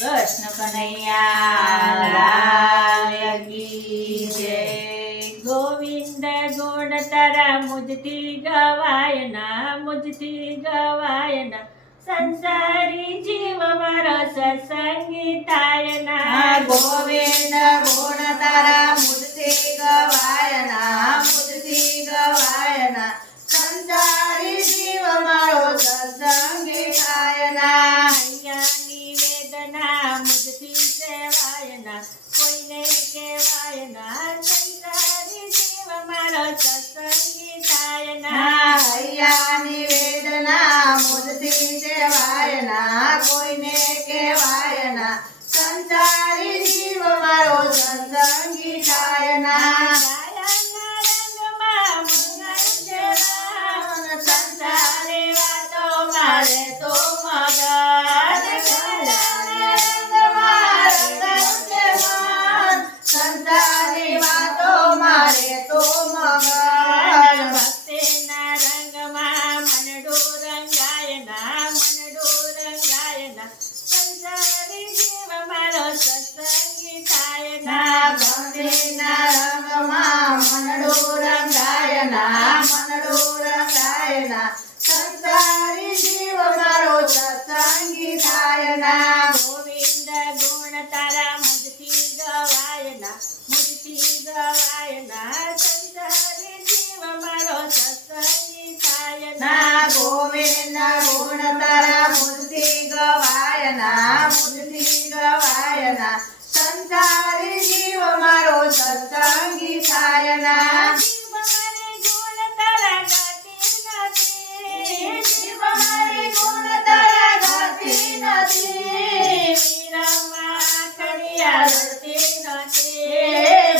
કૃષ્ણ કનૈયા લાલ કી જય. ગોવિંદ ગુણ તારા મુજથી ગવાય ના, મુજથી ગવાય ના. સંસારી જીવ મારો સત્સંગી થાય ના. ગોવિંદ ગુણ તારા મુજથી ગવાય ના, મુજથી ગવાય ના. સંસારી જીવ મારો સત્સંગી થાય ના. હૈયાની વેદના મુજથી સેવાય ના, કોઈને કહેવાય ના. સંસારી જીવ મારો સત્સંગી થાય ના. હૈયાની વેદના મુજથી સેવાય ના, કોઈને કહેવાય ના. સંસારી જીવ મારો સત્સંગી થાય ના. કાયાના રંગમાં મંગળ છે રામ, સંસારી વાતો મારે તો મગન. કાયાના રંગમાં રંગ છે મન, સંસારી વાતો મારે તો મગન. ભક્તિના રંગમાં મનડું રંગાય ના, મનડું રંગાય ના. સંસારી જીવ મારો સત્સંગી થાય ના. ભક્તિના રંગમાં મનડું રંગાય ના, મનડું રંગાય ના. સંસારી જીવ મારો સત્સંગી થાય ના. ગોવિંદ ગુણ તારા મુજથી ગવાય ના, મુજથી ગવાય ના. સંસારી જીવ મારો સત્સંગી થાય ના. ગોવિંદ ગુણ તારા મુજથી ગવાય ના, મુજથી ગવાય ના. સંસારી જીવ મારો સત્સંગી થાય ના. જીવ મારે ગુણ તારા ગાતી નથી, જીવ મારી ગુણ તારા ગાતી નથી. વીરમાં કડિયા રડતી નથી.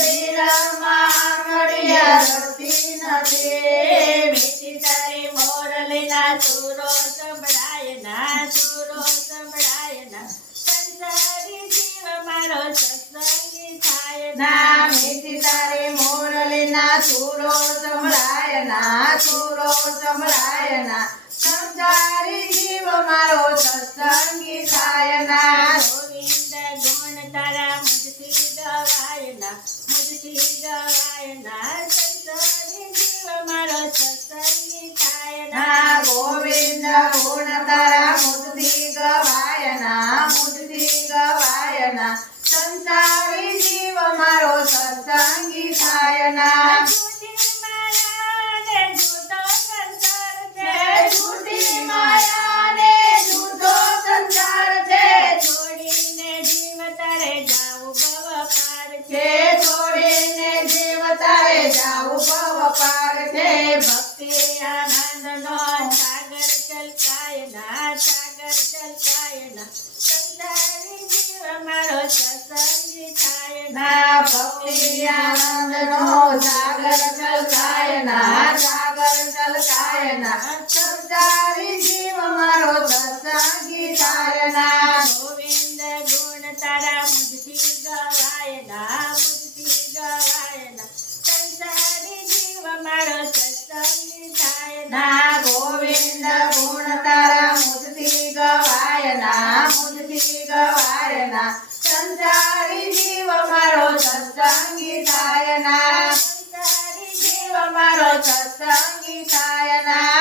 વીરમાં ઘડિયા રડતી નથી. મીઠી તારી મોરલીના સુરો સંભળાય ના, સુરો સંભળાય ના. સંસારી જીવ મારો સત્સંગી થાય ના. મીઠી તારી મોરલીના સુરો સંભળાય ના, સુરો સંભળાય ના. સંસારી જીવ મારો સત્સંગી થાય ના. ગોવિંદ ગુણ તારા મુજથી ગવાય ના, મુજથી ગવાય ના. સંસારી જીવ મારો સત્સંગી થાય ના. ગોવિંદ ગુણ તારા મુજથી ગવાય ના, મુજથી ગવાય ના. સંસારી જીવ મારો સત્સંગી થાય ના. જૂઠી માયાને જૂઠો સંસાર છે, જૂઠી માયાને જૂઠો સંસાર છે. છોડીને જીવ તારે જાવું ભવ પાર છે. છોડીને જીવ તારે જાવું ભવ પાર છે. ભક્તિ આનંદનો સાગર છલકાય ના, સાગર છલકાય ના. સંસારી જીવ મારો સત્સંગી થાય ના. ભક્તિ આનંદનો સાગર છલકાય ના, સાગર છલકાય ના. સંસારી જીવ મારો સત્સંગી થાય ના. ગોવિંદ ગુણ તારા મુજથી ગવાય ના, મુજથી ગવાય ના. સંસારી જીવ મારો સત્સંગી થાય ના. ગોવિંદ ગુણ તારા મુજથી ગવાય ના, મુજથી ગવાય ના. સંસારી જીવ મારો સત્સંગી થાય ના. સંસારી જીવ જીવ મારો સત્સંગી થાય ના.